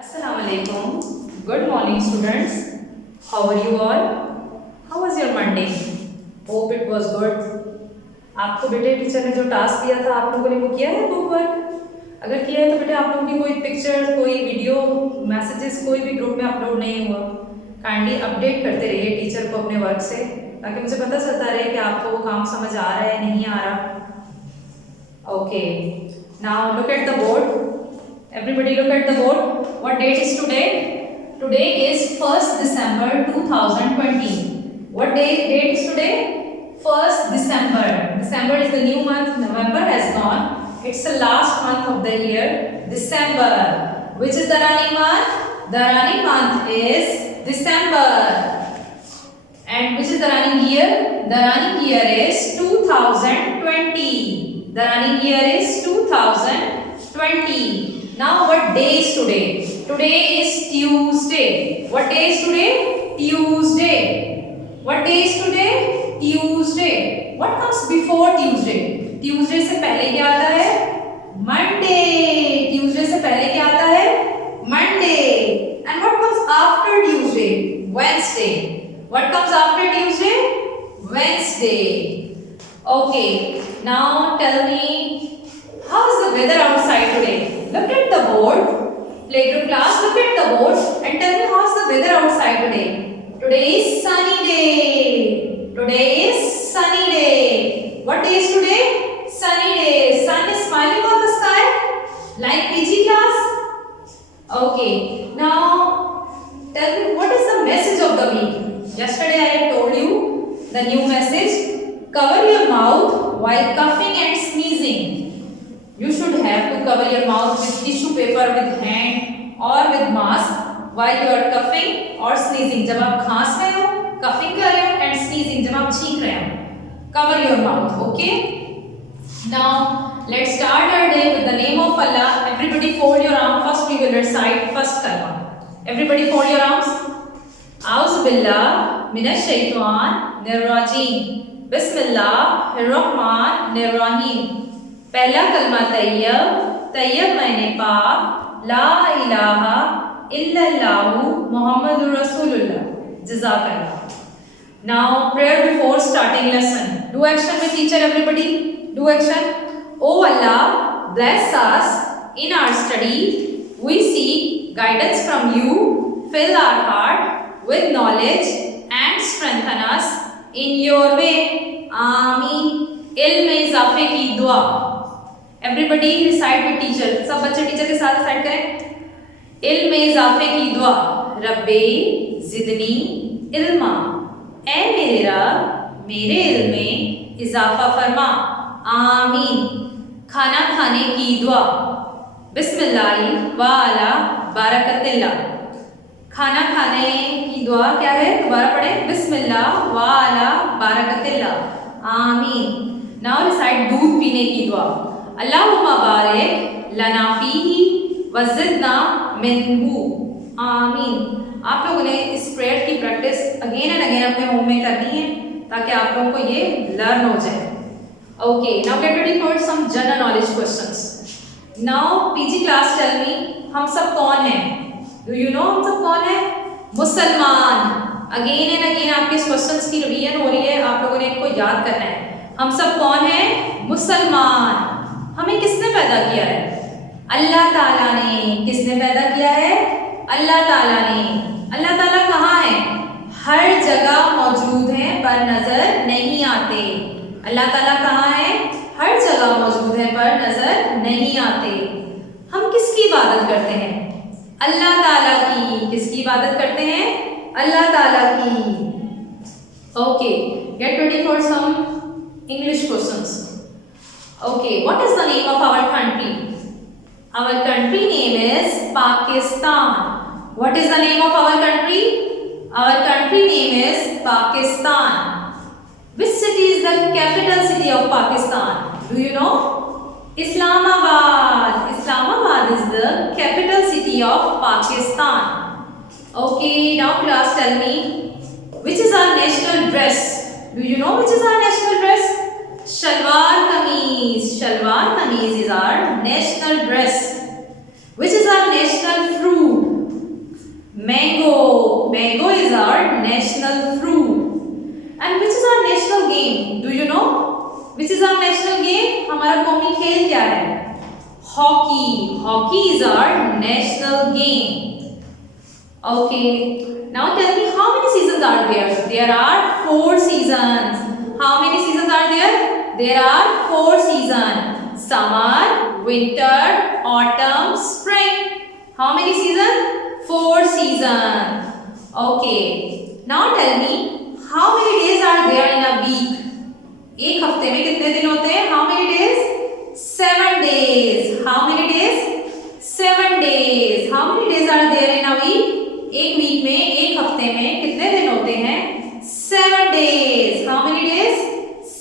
Assalamu alaikum. Good morning, students. How are you all? How was your Monday? Hope it was good. आपको बेटे teacher ने जो task दिया था आप लोगों ने वो किया है बुक वर्क? अगर किया है तो बेटे आप लोगों की कोई पिक्चर, कोई वीडियो, मैसेजेस कोई भी ग्रुप में अपलोड नहीं हुआ, काइंडली अपडेट करते रहिए टीचर को अपने वर्क से, ताकि मुझे पता चलता रहे कि आपको वो काम समझ आ रहा है नहीं आ रहा. Okay, now look at the board. Everybody look at the board. What date is today? Today is 1st December 2020. What date is today? 1st December. December is the new month. November has gone. It's the last month of the year. December. Which is the running month? The running month is December. And which is the running year? The running year is 2020. The running year is 2020. Now what day is today? Today is Tuesday. What day is today? Tuesday. What day is today? Tuesday. What comes before Tuesday? Tuesday से पहले क्या आता है? Monday. Tuesday से पहले क्या आता है? Monday. And what comes after Tuesday? Wednesday. What comes after Tuesday? Wednesday. Okay. Now tell me, how is the weather outside today? Look at the board. Playgroup class, look at the board and tell me how is the weather outside today. Today is sunny day. Today is sunny day. What day is today? Sunny day. Sun is smiling on the sky. Like PG class? Okay. Now tell me, what is the message of the week? Yesterday I have told you the new message. Cover your mouth while coughing and sneezing. You should have to cover your mouth with tissue paper, with hand or with mask while you are coughing or sneezing. जब आप खांस रहे हो, coughing कर रहे हो and sneezing जब आप छींक रहे हो. Cover your mouth, okay? Now let's start our day with the name of Allah. Everybody fold your arm. First we will recite first kalma. Everybody fold your arms. A'udhu billah minash shaitanir rajim. Bismillahirrahmanirrahim. पहला कलमा तैयब, तैयब मैंने पाक, ला इलाहा इल्लल्लाहु मुहम्मदुर रसूलुल्लाह. जज़ाकल्लाह. Now prayer before starting lesson. Do action with teacher, everybody. Do action. Oh Allah, bless us in our study. We seek guidance from you. Fill our heart with knowledge and strengthen us in your way. Ameen. इल्म में इजाफे की दुआ. Everybody recite with teacher. सब बच्चे teacher के साथ recite करें. इल्म में इजाफे की दुआ. रब्बे ज़िदनी इल्मा. ऐ मेरे रब मेरे इल्म में इजाफा फरमा. आमीन. खाना खाने की दुआ. बिस्मिल्लाहि व अला बरकतिल्लाह. खाना खाने की दुआ क्या है? दोबारा पढ़ें. बिस्मिल्लाह व अला बरकतिल्लाह. आमीन. नाउ रिसाइट दूध पीने की दुआ. अल्लाहुम्मा बारिक लना फीही व ज़िदना मिन्हु. आमीन. आप लोगों ने इस प्रेयर की प्रैक्टिस अगेन एंड अगेन अपने होम में करनी है ताकि आप लोगों को ये लर्न हो जाए. Okay, now get ready for some general knowledge questions. Now PG class tell me, हम सब कौन हैं? डू यू नो हम सब कौन हैं? मुसलमान. अगेन एंड अगेन आपके इस क्वेश्चंस की रिवीजन हो रही है. आप लोगों ने इनको याद करना है. हम सब कौन हैं? मुसलमान. हमें किसने पैदा किया है? अल्लाह ताला ने. किसने पैदा किया है? अल्लाह ताला ने. अल्लाह ताला कहाँ है? हर जगह मौजूद हैं पर नजर नहीं आते. अल्लाह ताला कहाँ है? हर जगह मौजूद हैं पर नजर नहीं आते. हम किसकी इबादत करते हैं? अल्लाह ताला की. किसकी इबादत करते हैं? अल्लाह ताला की. Okay, get ready for some English questions. Okay, what is the name of our country? Our country name is Pakistan. What is the name of our country? Our country name is Pakistan. Which city is the capital city of Pakistan? Do you know? Islamabad. Islamabad is the capital city of Pakistan. Okay, now class tell me, which is our national dress? Do you know which is our national dress? Shalwar kameez. Shalwar kameez is our national dress. Which is our national fruit? mango is our national fruit. And which is our national game? Do you know? Which is our national game? हमारा कौमी खेल क्या है? Hockey. Hockey is our national game. Okay. Now tell me, how many seasons are there? There are 4 seasons. How many seasons are there? There are 4 seasons. Summer, winter, autumn, spring. How many seasons? 4 seasons. Okay. Now tell me, how many days are there in a week? एक हफ्ते में कितने दिन होते हैं? How many days? 7 days. How many days? 7 days. How many days are there in a week? एक week में, एक हफ्ते में कितने दिन होते हैं? 7 days. How many days?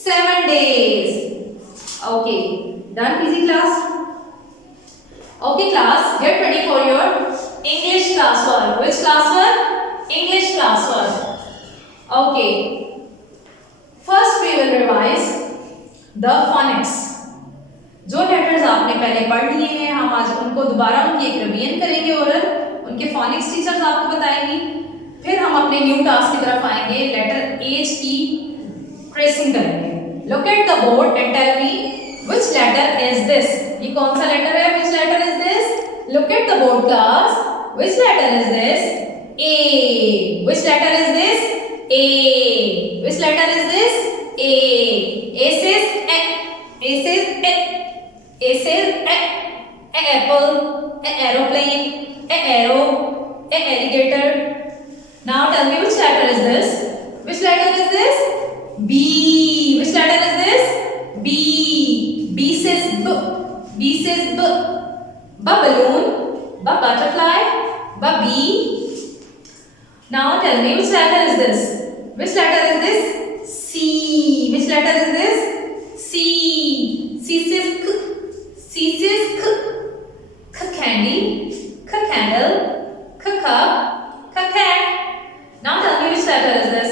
7 days. Okay. Done, easy class? Okay class, get ready for your English classwork. Which classwork? English classwork. Okay. First we will revise the phonics. जो लेटर्स आपने पहले पढ़ लिए हैं, हम आज उनको दोबारा उनकी एक रिवीजन करेंगे और उनके phonics टीचर्स आपको बताएंगी. फिर हम अपने न्यू टास्क की तरफ आएंगे, लेटर एच की ट्रेसिंग करेंगे. Look at the board and tell me which letter is this. ये कौन सा लेटर है? Which letter is this? Look at the board class. Which letter is this? A. Which letter is this? A. Which letter is this? A. A says A. A says A. A says A. A apple. A aeroplane. A arrow. A alligator. Now tell me which letter is this? Which letter is this? B. Which letter is this? B. B says B. B says B. B balloon. B butterfly. B bee. Now tell me which letter is this? Which letter is this? C. Which letter is this? C. C says K. C says K. K candy. K candle. K cup. K cat. Now tell me which letter is this?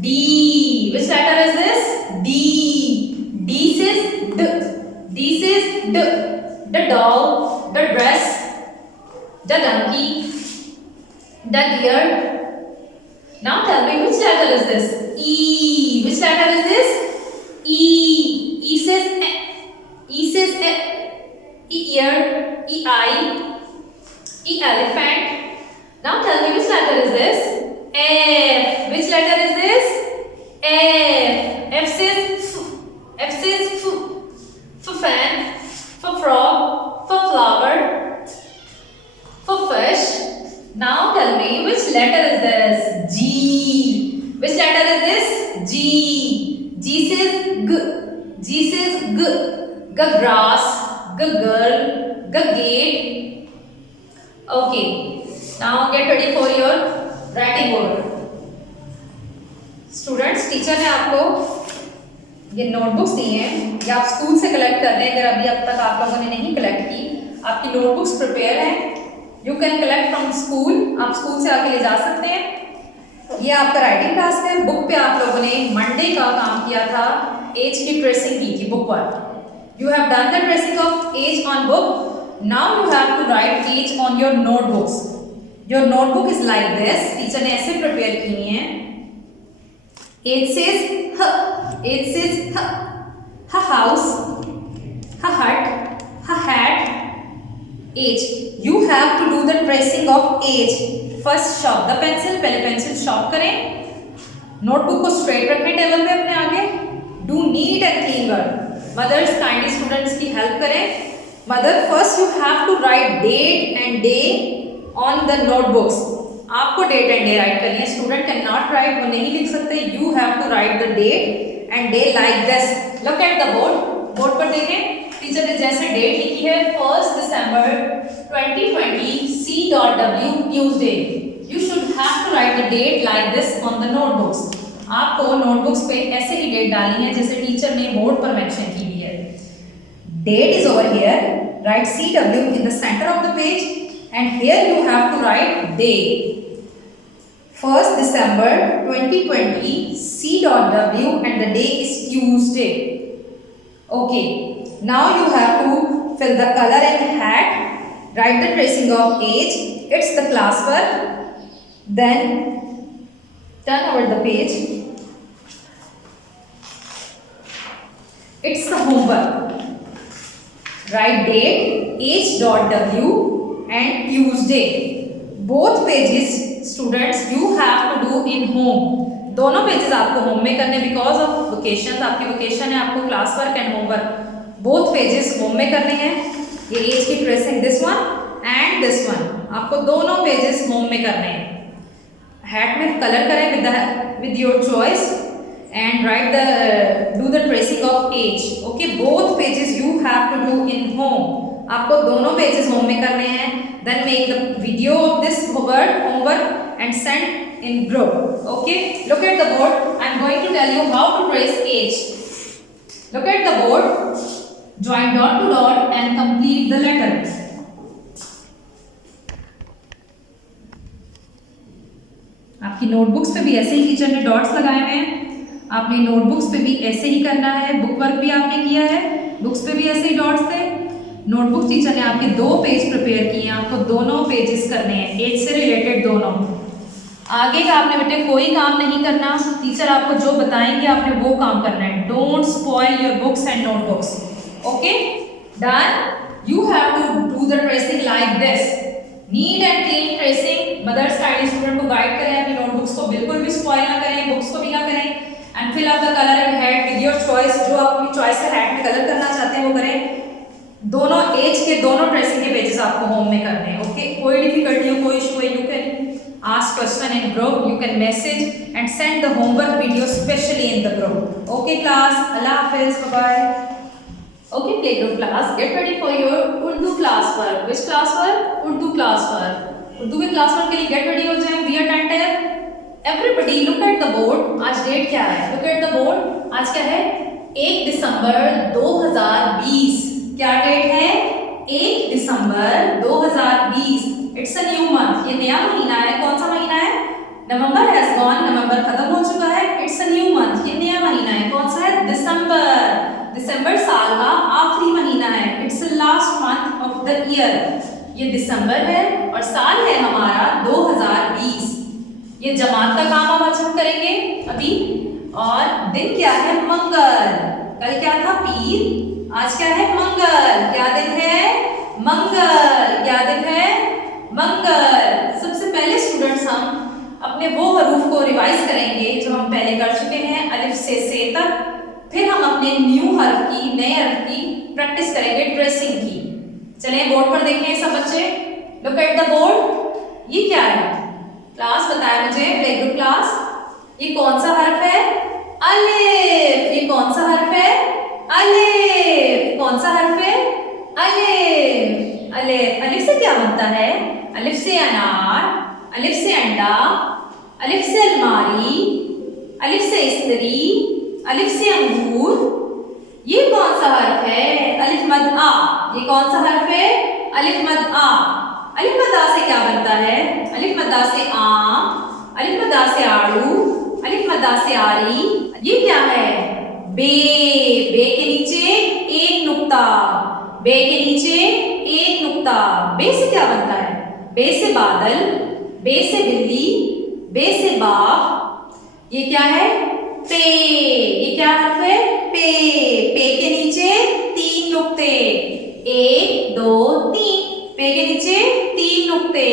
D. Which letter is this? D. D says D. D says D. The doll. The dress. The donkey. The deer. Now tell me which letter is this? E. Which letter is this? E. E says E. E says E. E ear. E eye. E elephant. Now tell me which letter is this? F. Which letter is this? F. F says F. F says F. For fan. For frog. For flower. For fish. Now tell me which letter is this? G. Which letter is this? G. G says G. G says G. G grass. G girl. G gate. Okay. Now get ready for your writing board. Students, teacher ने आपको ये notebooks दी हैं, ये आप school से collect कर रहे हैं. अगर अभी अब तक आप लोगों ने नहीं कलेक्ट की, आपकी नोटबुक्स प्रिपेयर हैं. You can collect from school. आप स्कूल से आके ले जा सकते हैं. ये आपका राइटिंग टास्क है. बुक पे आप लोगों ने मंडे का काम किया था, एज की ट्रेसिंग की थी बुक पर. You have done the tracing of H on book. Now you have to write H on your notebooks. Your notebook is like this. Teacher ने ऐसे प्रिपेयर की है. H says h. H says h. H house. H hut. H hat. H. You have to do the tracing of age. First sharp the pencil. पहले pencil sharp करें. Notebook को straight रखें table पे अपने आगे. Do neat and clean work. Mothers kindly students की help करें. Mother, first you have to write date and day on the notebooks. आपको date and day write करनी है. Student cannot write, वो नहीं लिख सकते. You have to write the date and day like this. Look at the board. Board पर देखें. Teacher ने जैसे डेट लिखी है 1 December 2020 C.W Tuesday. You should have to write the date like this on the notebooks. आपको notebooks पे ऐसे ही date डालनी है जैसे टीचर ने बोर्ड पर मेंशन की हुई है. Date is over here. Write CW in the center of the page and here you have to write day. 1 December 2020 C.W and the day is Tuesday. Okay. Now you have to fill the color and hat. Write the tracing of age. It's the classwork. Then turn over the page. It's the homework. Write date, h.w and Tuesday. Both pages students you have to do in home. दोनों pages आपको home में करने because of vacation. आपकी vacation है, आपको class work and homework both pages home में करने हैं. ये एज की tracing this one and this one आपको दोनों पेजेस होम में करने हैं. हैट में कलर करें with your choice and write do the tracing of age. Okay, both pages you have to do in home. आपको दोनों pages home में करने हैं. Then make the video of this homework and send in group. Okay, look at the board. I am going to tell you how to trace age. Look at the board. Join dot to dot and complete the letter. आपकी notebooks पे भी ऐसे ही teacher ने dots लगाए हुए हैं. आपने notebooks पे भी ऐसे ही करना है. बुक वर्क भी आपने किया है, बुक्स पे भी ऐसे ही डॉट्स थे. नोटबुक टीचर ने आपके 2 पेज प्रिपेयर किए हैं. आपको दोनों पेजेस करने हैं, एज से रिलेटेड दोनों. आगे का आपने बेटे कोई काम नहीं करना. टीचर आपको जो बताएंगे आपने वो काम करना है. Don't spoil your books and notebooks. Okay, done. You have to do the tracing like this. Neat and clean tracing. Mothers kindly student को गाइड करें. अपनी नोटबुक्स को बिल्कुल भी स्पॉइल ना करें, बुक्स को भी ना करें. And fill up the colour and head with your choice. जो आप अपनी चॉइस से हेड में कलर करना चाहते हैं वो करें. दोनों एज के दोनों ट्रेसिंग के पेजेस आपको होम में करने हैं. ओके, कोई डिफिकल्टी हो, कोई इशू है, you can ask question in group. You can message and send the homework video specially in the group. Okay class, Allah हाफिज, bye bye. Okay, playgroup class, get ready for your Urdu class work. Which class work? Urdu class work. Urdu के class work के लिए get ready हो जाए. Be attentive. Everybody look at the board. आज date क्या है? Look at the board. आज क्या है? 1 दिसंबर 2020. क्या डेट है? 1 दिसंबर 2020. It's a new month. ये नया महीना है. कौन सा महीना है? नवंबर हैज गॉन. नवंबर खत्म हो चुका है. It's a new month. ये नया महीना है. कौन सा है? दिसंबर. दिसंबर साल का आखिरी महीना है. It's the last month of the year. ये दिसंबर है और साल है हमारा 2020. ये जमात का काम आज हम करेंगे अभी. और दिन क्या है? मंगल. कल क्या था? पीर. आज क्या है? मंगल. क्या दिन है? मंगल. क्या दिन है? मंगल. सबसे पहले स्टूडेंट्स हम अपने वो हरूफ को रिवाइज करेंगे जो हम पहले कर चुके हैं अलिफ से तक. फिर हम अपने न्यू हर्फ की, नए हर्फ की प्रैक्टिस करेंगे ट्रेसिंग की. चलिए बोर्ड पर देखें सब बच्चे. Look at the board. ये क्या है? क्लास बताया मुझे, प्ले ग्रुप क्लास. ये कौन सा हर्फ है? अलिफ. ये कौन सा हर्फ है? अलिफ. कौन सा हर्फ है? अलिफ. अलिफ. अलिफ से क्या बनता है? अलिफ से अनार, अलिफ से अंडा, अलिफ से अलमारी, अलिफ से स्त्री, अलिफ से अंगूर. ये कौन सा हर्फ है? अलिफ मद आ. ये कौन सा हर्फ है? अलिफ मद आ. अलिफ मद आ से क्या बनता है? अलिफ मद आ से आम, अलिफ मद आ से आड़ू, अलिफ मद आ से आरी. ये क्या है? बे. बे के नीचे एक नुक्ता. बे के नीचे एक नुक्ता. बे से क्या बनता है? बे से बादल, बे से बिल्ली, बे से बाघ. ये क्या है? पे. ये क्या हर्फ है? पे. पे के नीचे 3 नुक्ते. 1 2 3. पे के नीचे 3 नुक्ते.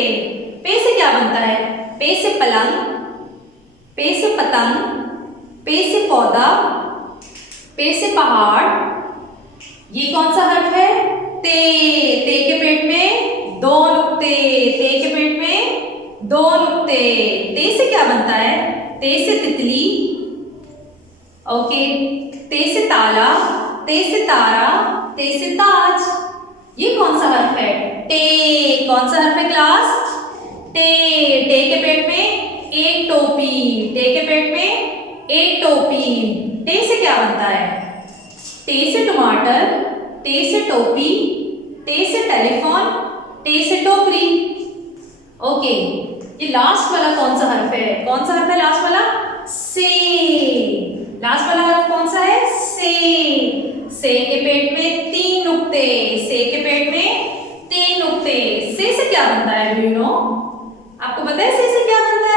पे से क्या बनता है? पे से पलंग, पे से पतंग, पे से पौधा, पे से पहाड़. ये कौन सा हर्फ है? ते. ते के पेट में 2 नुक्ते. ते के पेट में 2 नुक्ते. ते से क्या बनता है? ते से तितली. ओके. ते से ताला, ते से तारा, ते से ताज. ये कौन सा हर्फ है? टे. कौन सा हर्फ है क्लास? टे. टे के पेट में एक टोपी. टे के पेट में एक टोपी. टे से क्या बनता है? टे से टमाटर, टे से टोपी, टे से टेलीफोन, टे से टोकरी. ओके. ये लास्ट वाला कौन सा हर्फ है? कौन सा हर्फ है लास्ट वाला? से. लास्ट वाला हर्फ कौन सा है? से. से के पेट में 3 नुक्ते. से के पेट में 3 नुक्ते. से क्या बनता है? Do you know? आपको पता है से क्या बनता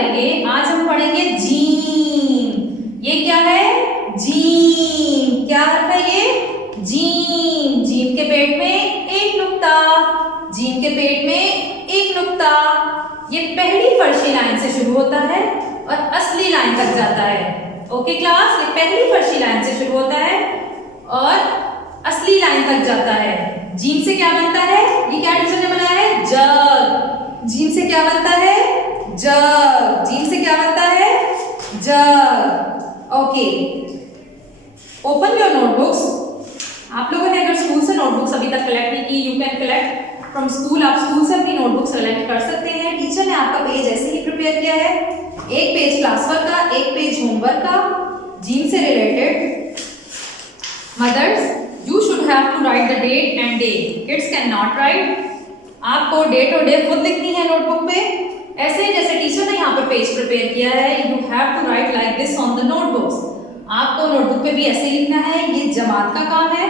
करेंगे? आज हम पढ़ेंगे जीम। ये क्या है? जीम। क्या अर्थ है ये? जीम। जीम के पेट में एक नुक्ता। जीम के पेट में एक नुक्ता। ये पहली फर्शी लाइन से शुरू होता है और असली लाइन तक जाता है। ओके क्लास, ये पहली फर्शी लाइन से शुरू होता है और असली लाइन तक जाता है। जीम से क्या बनता है? ये क्या टीचर ने बनाया है? जग। जीम से क्या बनता है? जग। जीम से क्या बनता है? जग। Okay, open your notebooks. आप लोगों ने अगर स्कूल से नोटबुक्स अभी तक कलेक्ट नहीं की, you can collect from school. आप स्कूल से अपनी नोटबुक्स कलेक्ट कर सकते हैं। टीचर ने आपका पेज ऐसे ही प्रिपेयर किया है, एक पेज क्लास वर्क का, एक पेज होमवर्क का, जीम से रिलेटेड। Mothers, you should have to write the date and day. Kids cannot write. आपको डेट और डे खुद लिखनी है नोटबुक पे, ऐसे जैसे टीचर ने यहाँ पर पेज प्रिपेयर किया है। You have to write like this on the notebooks. आपको नोटबुक पे भी ऐसे लिखना है। ये जमात का काम है।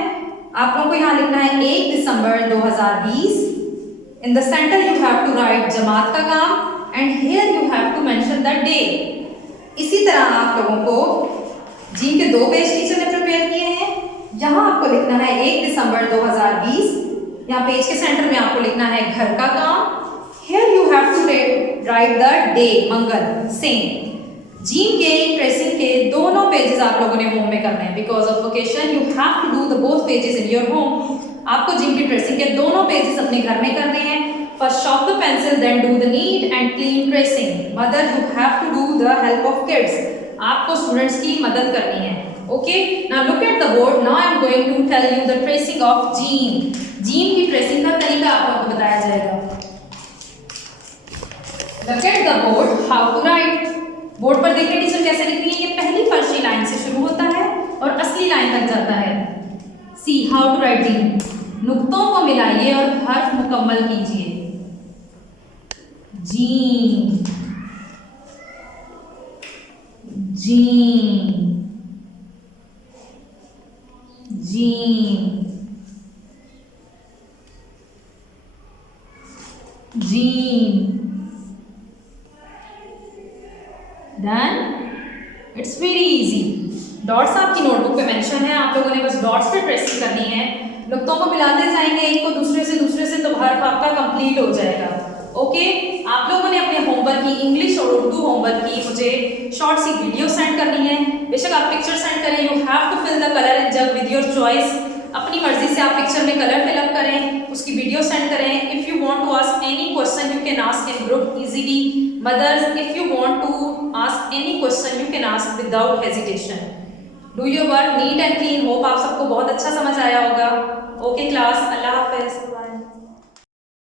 आप लोगों को यहाँ लिखना है 1 दिसंबर 2020। In the center you have to write जमात का काम and here you have to mention the day. इसी तरह आप लोगों को जीम के 2 पेज टीचर ने प्रिपेयर किए हैं। यहाँ आपको लिखना है 1 दिसंबर 2020। यहाँ पेज के सेंटर में आपको लिखना है घर का काम। Here you have to write the day, Mangal, same. Gym के ट्रेसिंग के दोनों पेजेस आप लोगों ने होम में करने हैं। Because of vacation you have to do the both pages in your home. आपको जीम की ट्रेसिंग के दोनों पेजेस अपने घर में करने हैं। First sharp the pencil, then do the neat and clean tracing. Mother, you have to do the help of kids. आपको स्टूडेंट्स की मदद करनी है। Okay, now look at the board. Now I am going to tell you the tracing of gene. Gene की tracing का तरीका आप लोगों को बताया जाएगा। Look at the board. How to write? Board पर देखिए टीचर कैसे लिख रही है। ये पहली फर्शी लाइन से शुरू होता है और असली लाइन तक जाता है। See how to write gene. नुक्तों को मिलाइए और हर्फ मुकम्मल कीजिए। Gene, gene, gene, gene. Done. It's very easy. Dots आपकी नोटबुक पे मेंशन है, आप लोगों ने बस डॉट्स पे ट्रेसिंग करनी है। नुक्तों को मिलाते जाएंगे एक को दूसरे से तो हर्फ आपका कंप्लीट हो जाएगा। ओके, आप लोगों ने अपने होमवर्क की इंग्लिश और उर्दू होमवर्क की मुझे शॉर्ट सी वीडियो सेंड करनी है। बेशक आप पिक्चर सेंड करें। You have to fill the colour in जग विद योर चॉइस। अपनी मर्जी से आप पिक्चर में कलर फिलअप करें, उसकी वीडियो सेंड करें। If you want to ask any question you can ask in group easily. Mothers, if you want to ask any question you can ask without hesitation. Do your work neat and clean. Hope आप सबको बहुत अच्छा समझ आया होगा। Okay class, Allah हाफिज।